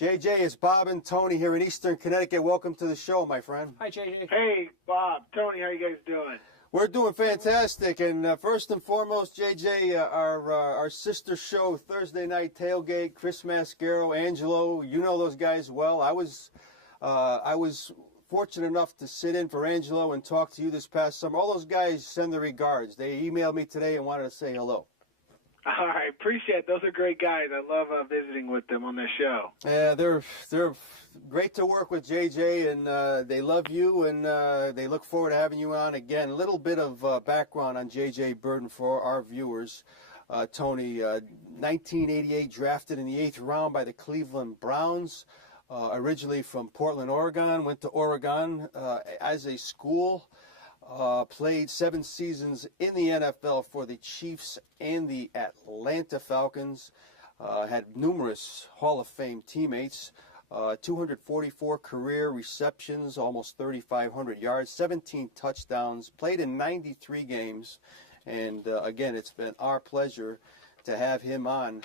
JJ, it's Bob and Tony here in Eastern Connecticut. Welcome to the show, my friend. Hi, JJ. Hey, Bob, Tony, how you guys doing? We're doing fantastic, and first and foremost, JJ, our sister show, Thursday Night Tailgate, Chris Mascaro, Angelo, you know those guys well. I was fortunate enough to sit in for Angelo and talk to you this past summer. All those guys send their regards. They emailed me today and wanted to say hello. All right, appreciate it. Those are great guys. I love visiting with them on their show. Yeah, they're great to work with, JJ, and they love you, and they look forward to having you on again. A little bit of background on JJ Birden for our viewers. Tony, 1988, drafted in the 8th round by the Cleveland Browns, originally from Portland, Oregon, went to Oregon as a school. Played 7 seasons in the NFL for the Chiefs and the Atlanta Falcons. Had numerous Hall of Fame teammates. 244 career receptions, almost 3,500 yards, 17 touchdowns. Played in 93 games. And again, it's been our pleasure to have him on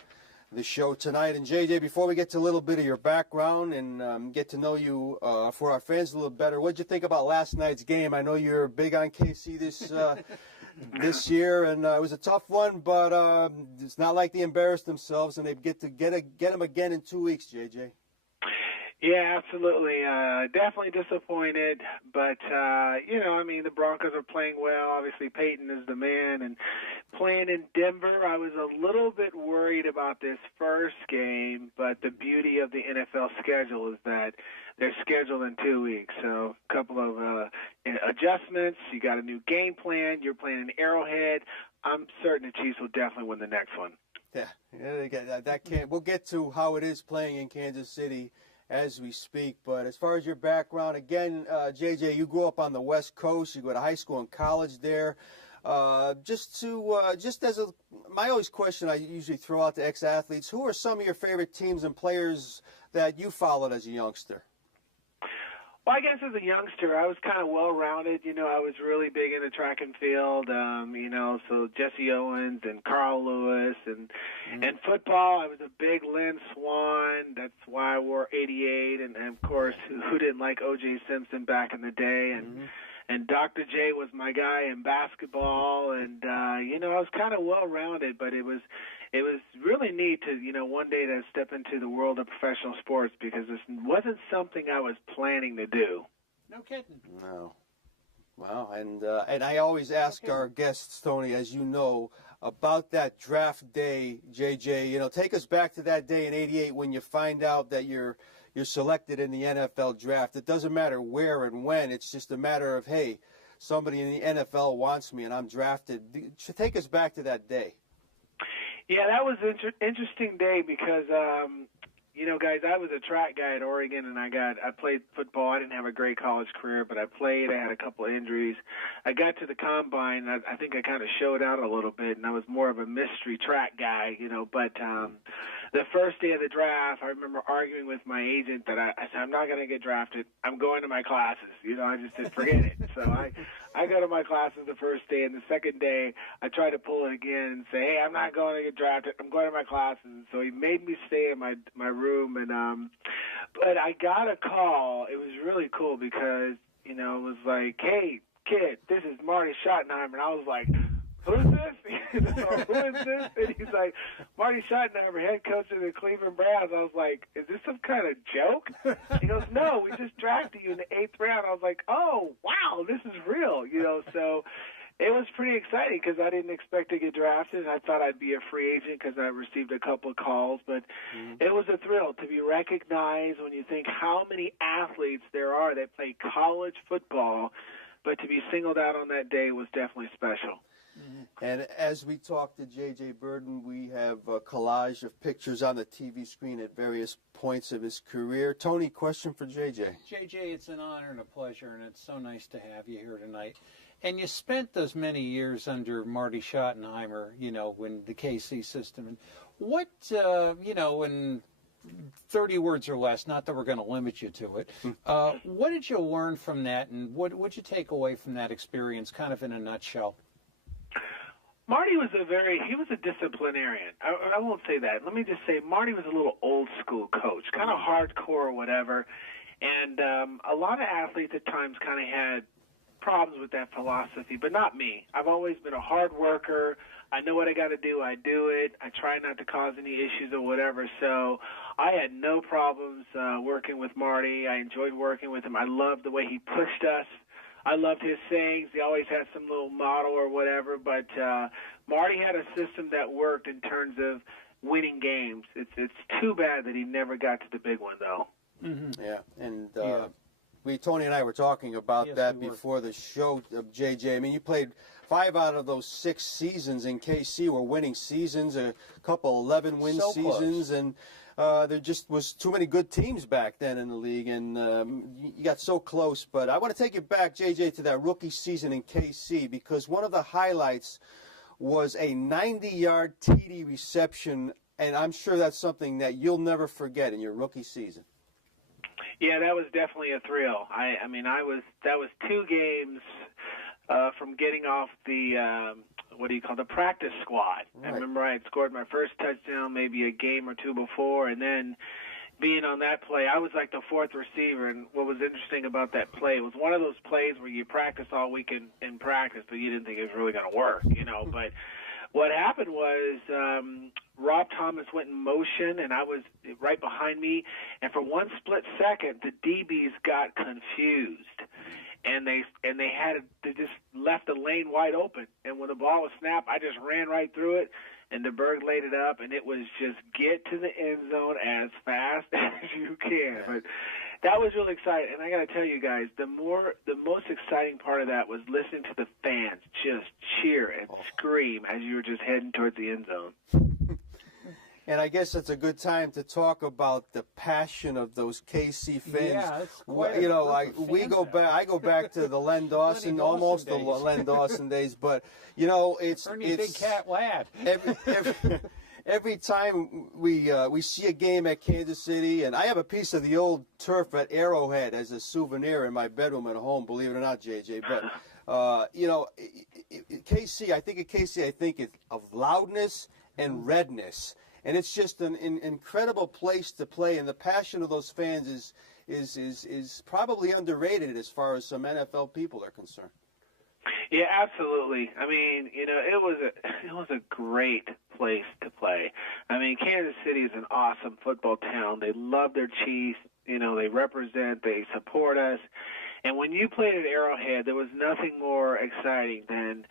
the show tonight. And JJ, before we get to a little bit of your background and get to know you for our fans a little better, what did you think about last night's game? I know you're big on KC this year, and it was a tough one, but it's not like they embarrassed themselves, and they get them again in 2 weeks, JJ. Yeah, absolutely. Definitely disappointed, but the Broncos are playing well. Obviously, Peyton is the man, and playing in Denver, I was a little bit worried about this first game, but the beauty of the NFL schedule is that they're scheduled in 2 weeks. So a couple of adjustments. You got a new game plan. You're playing in Arrowhead. I'm certain the Chiefs will definitely win the next one. Yeah, that can't. We'll get to how it is playing in Kansas City as we speak. But as far as your background, again, JJ, you grew up on the West Coast. You go to high school and college there. My always question I usually throw out to ex-athletes, who are some of your favorite teams and players that you followed as a youngster? Well, I guess as a youngster, I was kind of well-rounded. I was really big into track and field, so Jesse Owens and Carl Lewis. And football, I was a big Lynn Swan. That's why I wore 88. And of course, who didn't like O.J. Simpson back in the day? And Dr. J was my guy in basketball. And, I was kind of well-rounded, but it was really neat to, one day to step into the world of professional sports, because this wasn't something I was planning to do. No kidding. No. Wow. And I always ask our guests, Tony, as you know, about that draft day, JJ. Take us back to that day in '88 when you find out that you're selected in the NFL draft. It doesn't matter where and when. It's just a matter of, hey, somebody in the NFL wants me and I'm drafted. Take us back to that day. Yeah, that was an interesting day because, guys, I was a track guy at Oregon, and I played football. I didn't have a great college career, but I played. I had a couple of injuries. I got to the combine. I think I kind of showed out a little bit, and I was more of a mystery track guy, But the first day of the draft, I remember arguing with my agent that I said, I'm not going to get drafted. I'm going to my classes. I just said, forget it. So I go to my classes the first day, and the second day I tried to pull it again and say, hey, I'm not going to get drafted. I'm going to my classes. And so he made me stay in my room. And but I got a call. It was really cool because, it was like, hey, kid, this is Marty Schottenheimer. And I was like, who's this? Who is this? And he's like, Marty Schottenheimer, head coach of the Cleveland Browns. I was like, is this some kind of joke? He goes, no, we just drafted you in the 8th round. I was like, oh, wow, this is real. So it was pretty exciting because I didn't expect to get drafted. I thought I'd be a free agent because I received a couple of calls. But it was a thrill to be recognized when you think how many athletes there are that play college football. But to be singled out on that day was definitely special. And as we talk to JJ Birden, we have a collage of pictures on the TV screen at various points of his career. Tony, question for JJ. JJ, it's an honor and a pleasure, and it's so nice to have you here tonight. And you spent those many years under Marty Schottenheimer, when the KC system. And what, in 30 words or less, not that we're going to limit you to it, what did you learn from that, and what did you take away from that experience, kind of in a nutshell? Marty was he was a disciplinarian. I won't say that. Let me just say Marty was a little old school coach, kind of hardcore or whatever. And a lot of athletes at times kind of had problems with that philosophy, but not me. I've always been a hard worker. I know what I got to do. I do it. I try not to cause any issues or whatever. So I had no problems working with Marty. I enjoyed working with him. I loved the way he pushed us. I loved his sayings. He always had some little motto or whatever. But Marty had a system that worked in terms of winning games. It's too bad that he never got to the big one, though. Mm-hmm. Yeah, and Tony and I were talking about that before the show, JJ. I mean, you played 5 out of those 6 seasons in KC were winning seasons, a couple 11-win seasons, close. And there just was too many good teams back then in the league, and you got so close. But I want to take you back, JJ, to that rookie season in KC, because one of the highlights was a 90-yard TD reception, and I'm sure that's something that you'll never forget in your rookie season. Yeah, that was definitely a thrill. That was 2 games from getting off the the practice squad. Right. I remember I had scored my first touchdown maybe a game or 2 before, and then being on that play, I was like the 4th receiver. And what was interesting about that play, it was one of those plays where you practice all week in practice, but you didn't think it was really going to work, But what happened was Rob Thomas went in motion, and I was right behind me. And for one split second, the DBs got confused, and they just left the lane wide open. And when the ball was snapped, I just ran right through it, and the Berg laid it up, and it was just get to the end zone as fast as you can. But that was really exciting. And I got to tell you guys, the most exciting part of that was listening to the fans just cheer and scream as you were just heading towards the end zone. And I guess it's a good time to talk about the passion of those KC fans. Yeah, it's quite I go back to the Len Dawson, almost days. The Len Dawson days, but it's Big Cat Lad. Every time we see a game at Kansas City, and I have a piece of the old turf at Arrowhead as a souvenir in my bedroom at home, believe it or not, JJ. But KC, I think it's of loudness and redness. And it's just an incredible place to play, and the passion of those fans is probably underrated as far as some NFL people are concerned. Yeah, absolutely. I mean, it was a great place to play. I mean, Kansas City is an awesome football town. They love their Chiefs. They represent, they support us. And when you played at Arrowhead, there was nothing more exciting than,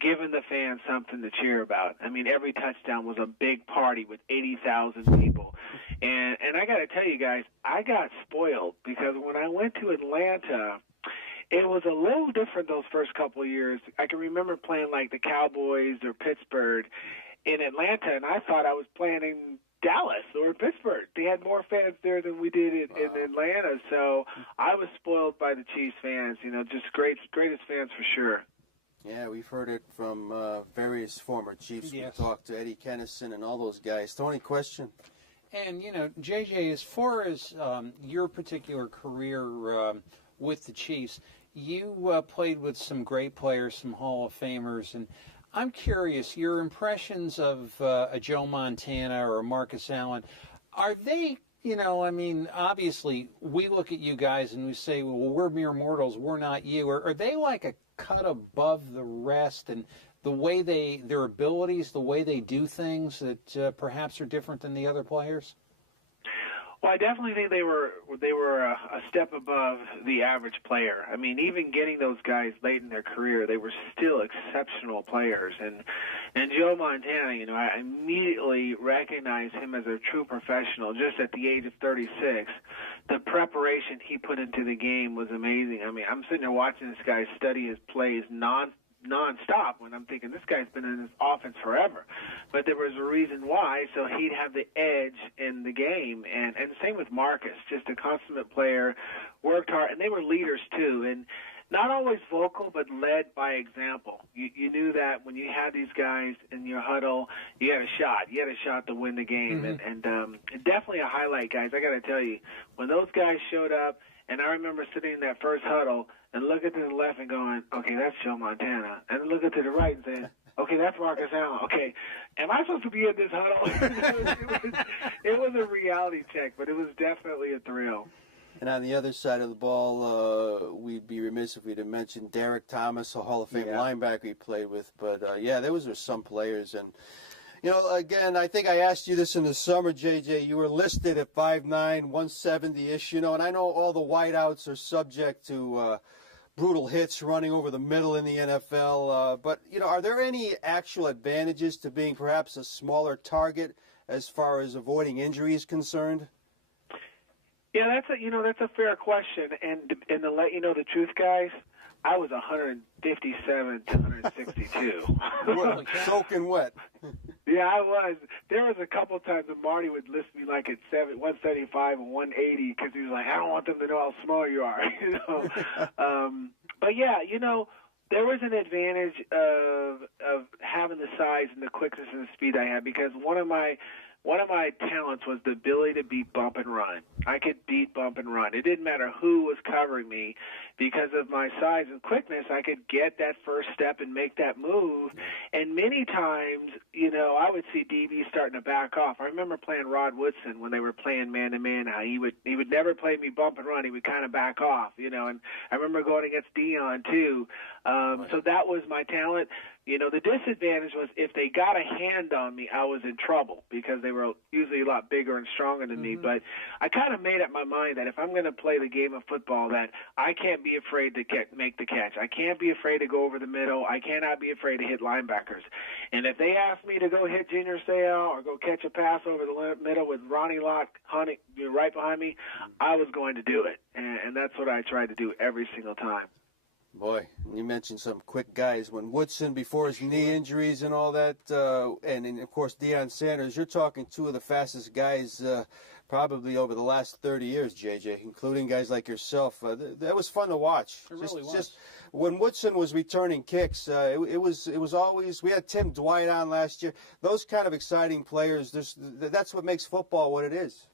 giving the fans something to cheer about. I mean, every touchdown was a big party with 80,000 people. And I got to tell you guys, I got spoiled because when I went to Atlanta, it was a little different those first couple of years. I can remember playing like the Cowboys or Pittsburgh in Atlanta, and I thought I was playing in Dallas or Pittsburgh. They had more fans there than we did in Atlanta, so I was spoiled by the Chiefs fans. Just greatest fans for sure. Yeah, we've heard it from various former Chiefs. Yes. We talked to Eddie Kennison and all those guys. Tony, question? And, JJ, as far as your particular career with the Chiefs, you played with some great players, some Hall of Famers, and I'm curious, your impressions of a Joe Montana or a Marcus Allen, are they, obviously we look at you guys and we say, well, we're mere mortals, we're not you. Are they like a cut above the rest, and the way their abilities, the way they do things that perhaps are different than the other players? Well, I definitely think they were a step above the average player. I mean, even getting those guys late in their career, they were still exceptional players. And Joe Montana, I immediately recognized him as a true professional just at the age of 36. The preparation he put into the game was amazing. I mean, I'm sitting there watching this guy study his plays nonstop when I'm thinking this guy's been in this offense forever. But there was a reason why, so he'd have the edge in the game. And same with Marcus, just a consummate player, worked hard, and they were leaders too. And not always vocal, but led by example. You knew that when you had these guys in your huddle, you had a shot. You had a shot to win the game. Mm-hmm. And definitely a highlight, guys. I got to tell you, when those guys showed up, and I remember sitting in that first huddle and looking to the left and going, okay, that's Joe Montana. And looking to the right and saying, Okay, that's Marcus Allen. Okay, am I supposed to be in this huddle? it was a reality check, but it was definitely a thrill. And on the other side of the ball, we'd be remiss if we didn't mention Derek Thomas, a Hall of Fame linebacker he played with. But, there were some players. And, again, I think I asked you this in the summer, JJ. You were listed at 5'9", 170-ish, and I know all the wideouts are subject to brutal hits running over the middle in the NFL. But, are there any actual advantages to being perhaps a smaller target as far as avoiding injury is concerned? Yeah, that's a fair question, and to let you know the truth, guys, I was 157 to 162. Soaking wet. Yeah, I was. There was a couple times that Marty would list me like at 175 and 180 because he was like, I don't want them to know how small you are, But yeah, there was an advantage of having the size and the quickness and the speed I had because one of my talents was the ability to beat bump and run. I could beat bump and run. It didn't matter who was covering me. Because of my size and quickness, I could get that first step and make that move. And many times, I would see DB starting to back off. I remember playing Rod Woodson when they were playing man-to-man, how he would never play me bump and run. He would kind of back off, and I remember going against Deion too. So that was my talent. The disadvantage was if they got a hand on me, I was in trouble because they were usually a lot bigger and stronger than me. But I kind of made up my mind that if I'm going to play the game of football, that I can't be afraid to make the catch. I can't be afraid to go over the middle. I cannot be afraid to hit linebackers. And if they ask me to go hit Junior Seau or go catch a pass over the middle with Ronnie Lott right behind me, I was going to do it. And that's what I tried to do every single time. Boy, you mentioned some quick guys. When Woodson, before his knee injuries and all that, and of course Deion Sanders, you're talking two of the fastest guys probably over the last 30 years, JJ, including guys like yourself. That was fun to watch. It really was. Just when Woodson was returning kicks, it was always, we had Tim Dwight on last year. Those kind of exciting players, that's what makes football what it is.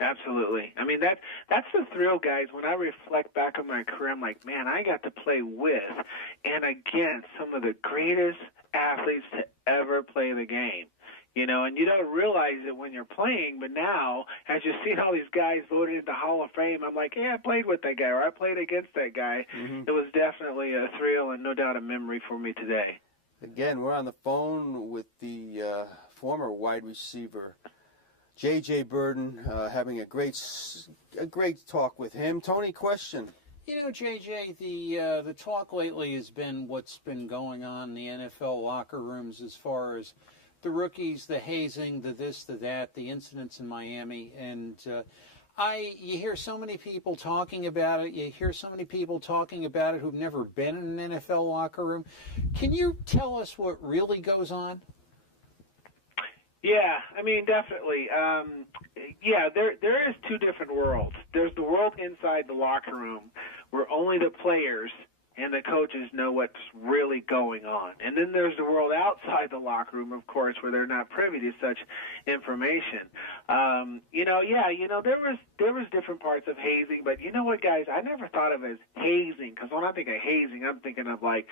Absolutely. I mean, that's the thrill, guys. When I reflect back on my career, I'm like, man, I got to play with and against some of the greatest athletes to ever play the game. And you don't realize it when you're playing, but now, as you see all these guys voted into Hall of Fame, I'm like, yeah, I played with that guy, or I played against that guy. It was definitely a thrill and no doubt a memory for me today. Again, we're on the phone with the former wide receiver, JJ Birden, having a great talk with him. Tony, question. JJ, the talk lately has been what's been going on in the NFL locker rooms as far as the rookies, the hazing, the this, the that, the incidents in Miami, and you hear so many people talking about it. You hear so many people talking about it who've never been in an NFL locker room. Can you tell us what really goes on? Yeah, I mean, definitely. There is two different worlds. There's the world inside the locker room where only the players and the coaches know what's really going on. And then there's the world outside the locker room, of course, where they're not privy to such information. There was different parts of hazing, but you know what, guys? I never thought of it as hazing, because when I think of hazing, I'm thinking of what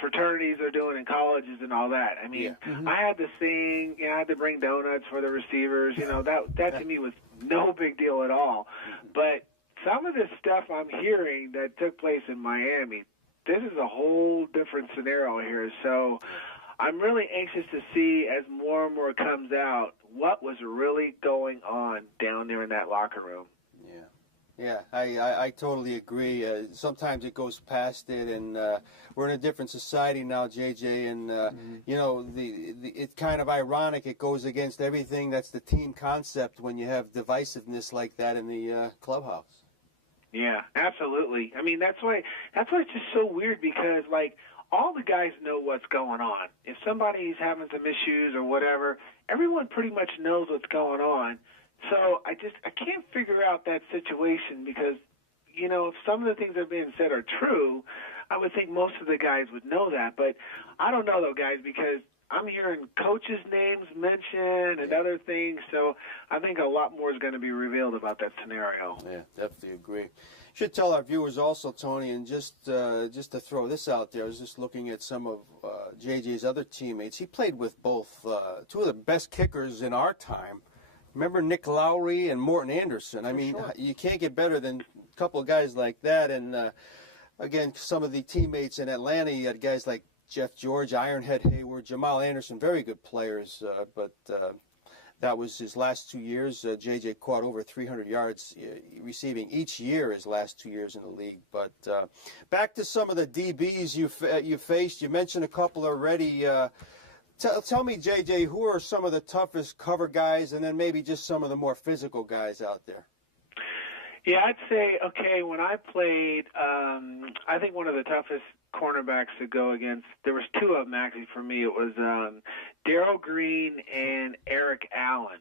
fraternities are doing in colleges and all that. I mean, I had to sing, I had to bring donuts for the receivers. That to me was no big deal at all. But some of this stuff I'm hearing that took place in Miami, this is a whole different scenario here. So I'm really anxious to see, as more and more comes out, what was really going on down there in that locker room. Yeah, I totally agree. Sometimes it goes past it, and we're in a different society now, JJ, and it's kind of ironic. It goes against everything that's the team concept when you have divisiveness like that in the clubhouse. Yeah, absolutely. I mean, that's why it's just so weird because, all the guys know what's going on. If somebody's having some issues or whatever, everyone pretty much knows what's going on. So I can't figure out that situation because, if some of the things that are being said are true, I would think most of the guys would know that. But I don't know, though, guys, because I'm hearing coaches' names mentioned and other things, so I think a lot more is going to be revealed about that scenario. Yeah, definitely agree. Should tell our viewers also, Tony, and just to throw this out there, I was just looking at some of JJ's other teammates. He played with both two of the best kickers in our time. Remember Nick Lowry and Morton Anderson? I mean, sure. You can't get better than a couple of guys like that. And again, some of the teammates in Atlanta, you had guys like Jeff George, Ironhead Hayward, Jamal Anderson, very good players. But that was his last 2 years. JJ caught over 300 yards receiving each year his last 2 years in the league. But back to some of the DBs you faced. You mentioned a couple already. Tell me, JJ, who are some of the toughest cover guys, and then maybe just some of the more physical guys out there? Yeah, I'd say, okay, when I played, I think one of the toughest cornerbacks to go against, there was two of them actually for me. It was Darryl Green and Eric Allen.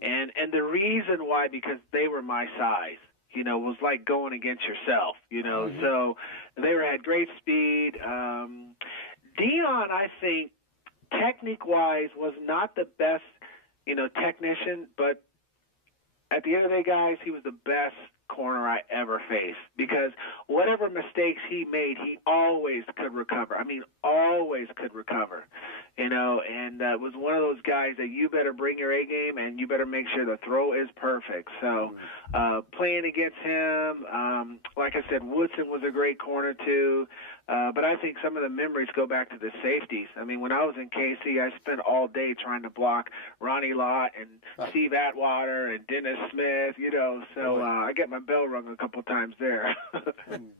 And the reason why, because they were my size, was like going against yourself, Mm-hmm. So they had great speed. Deion, I think, technique-wise, was not the best, technician, but at the end of the day, guys, he was the best corner I ever faced, because whatever mistakes he made, he always could recover. I mean, always could recover, and was one of those guys that you better bring your A game and you better make sure the throw is perfect. So playing against him, like I said, Woodson was a great corner too. But I think some of the memories go back to the safeties. I mean, when I was in KC, I spent all day trying to block Ronnie Lott and Steve Atwater and Dennis Smith, so I get my bell rung a couple times there.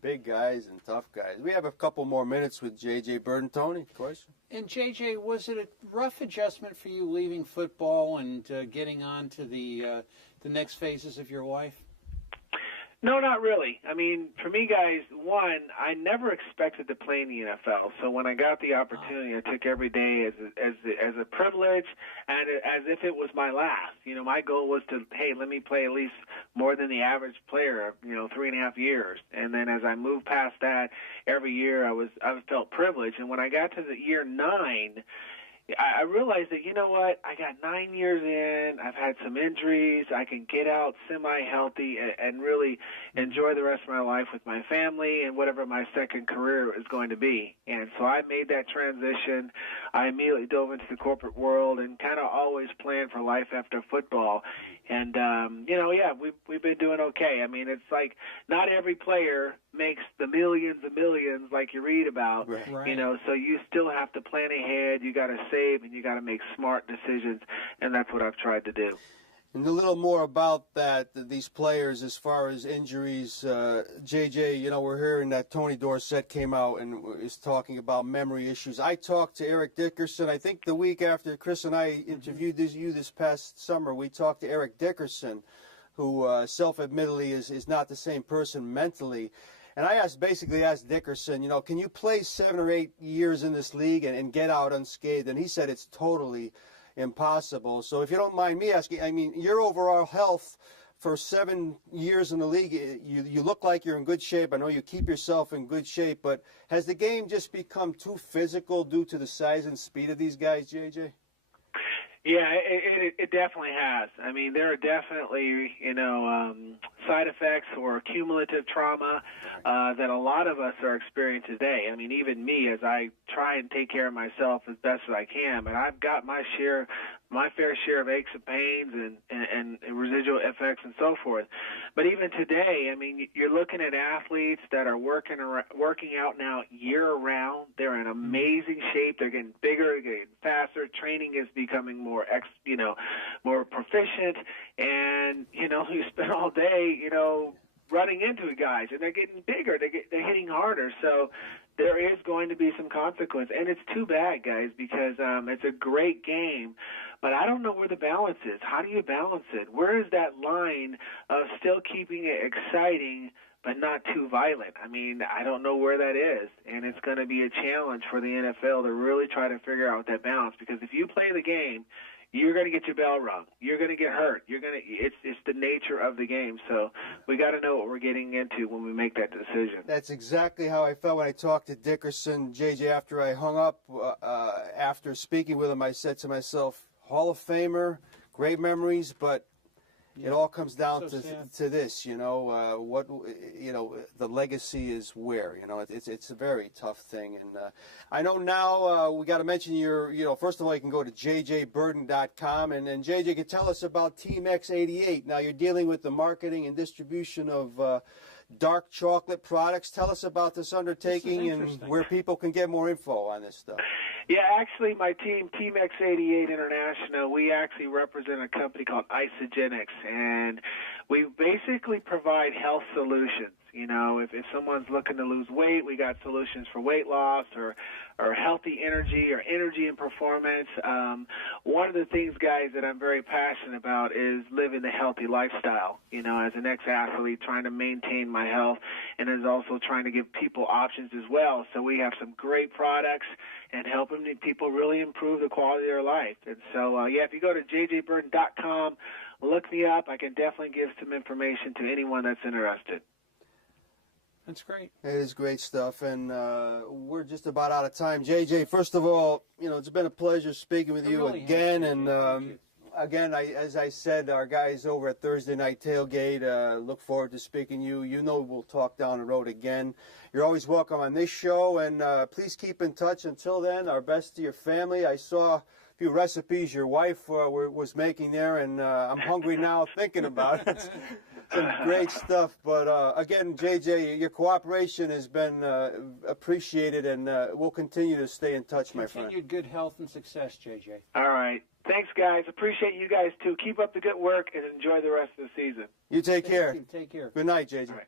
Big guys and tough guys. We have a couple more minutes with JJ Birden. Tony, question? And JJ, was it a rough adjustment for you leaving football and getting on to the next phases of your life? No, not really. I mean, for me, guys, one, I never expected to play in the NFL. So when I got the opportunity, I took every day as a privilege and as if it was my last. My goal was to, hey, let me play at least more than the average player, 3.5 years. And then as I moved past that, every year I felt privileged. And when I got to the year 9, I realized that, I got 9 years in, I've had some injuries, I can get out semi-healthy and really enjoy the rest of my life with my family and whatever my second career is going to be. And so I made that transition. I immediately dove into the corporate world and kind of always planned for life after football. And, we've been doing okay. I mean, it's like not every player makes the millions and millions like you read about, Right. So you still have to plan ahead. You got to save and you got to make smart decisions, and that's what I've tried to do. And a little more about that, these players as far as injuries. JJ, we're hearing that Tony Dorsett came out and is talking about memory issues. I talked to Eric Dickerson, I think the week after Chris and I interviewed you this past summer, we talked to Eric Dickerson, who self-admittedly is not the same person mentally. And I basically asked Dickerson, can you play 7 or 8 years in this league and get out unscathed? And he said it's totally impossible. So if you don't mind me asking, I mean, your overall health for 7 years in the league, you look like you're in good shape. I know you keep yourself in good shape, but has the game just become too physical due to the size and speed of these guys, JJ? Yeah, it definitely has. I mean, there are definitely, side effects or cumulative trauma that a lot of us are experiencing today. I mean, even me, as I try and take care of myself as best as I can, but I've got my fair share of aches and pains and residual effects and so forth. But even today, I mean, you're looking at athletes that are working out now year-round. They're in amazing shape. They're getting bigger, they're getting faster. Training is becoming more proficient. And, you spend all day, running into guys, and they're getting bigger. They're hitting harder. So there is going to be some consequence. And it's too bad, guys, because it's a great game. But I don't know where the balance is. How do you balance it? Where is that line of still keeping it exciting but not too violent? I mean, I don't know where that is. And it's going to be a challenge for the NFL to really try to figure out that balance. Because if you play the game, you're going to get your bell rung. You're going to get hurt. It's the nature of the game. So we got to know what we're getting into when we make that decision. That's exactly how I felt when I talked to Dickerson. JJ, after I hung up, after speaking with him, I said to myself, Hall of Famer, great memories, but it all comes down So to this, what the legacy is where, it's a very tough thing. And I know now we got to mention first of all, you can go to jjbirden.com, and JJ can tell us about Team X88. Now you're dealing with the marketing and distribution of dark chocolate products. Tell us about this undertaking and where people can get more info on this stuff. Yeah, actually, my team, Team X88 International, we actually represent a company called Isogenics, and we basically provide health solutions. If someone's looking to lose weight, we got solutions for weight loss or healthy energy or energy and performance. One of the things, guys, that I'm very passionate about is living the healthy lifestyle. As an ex-athlete, trying to maintain my health, and is also trying to give people options as well. So we have some great products and helping people really improve the quality of their life. And so, if you go to jjbirden.com, look me up. I can definitely give some information to anyone that's interested. That's great. It is great stuff, and we're just about out of time. JJ, first of all, it's been a pleasure speaking with you again, and again, as I said, our guys over at Thursday Night Tailgate look forward to speaking to you. We'll talk down the road again. You're always welcome on this show, and please keep in touch. Until then, our best to your family. I saw a few recipes your wife was making there, and I'm hungry now thinking about it. Some great stuff. But again, JJ, your cooperation has been appreciated, and we'll continue to stay in touch, my friend. Continued good health and success, JJ. All right. Thanks, guys. Appreciate you guys, too. Keep up the good work and enjoy the rest of the season. You take care. Take care. Good night, JJ. All right.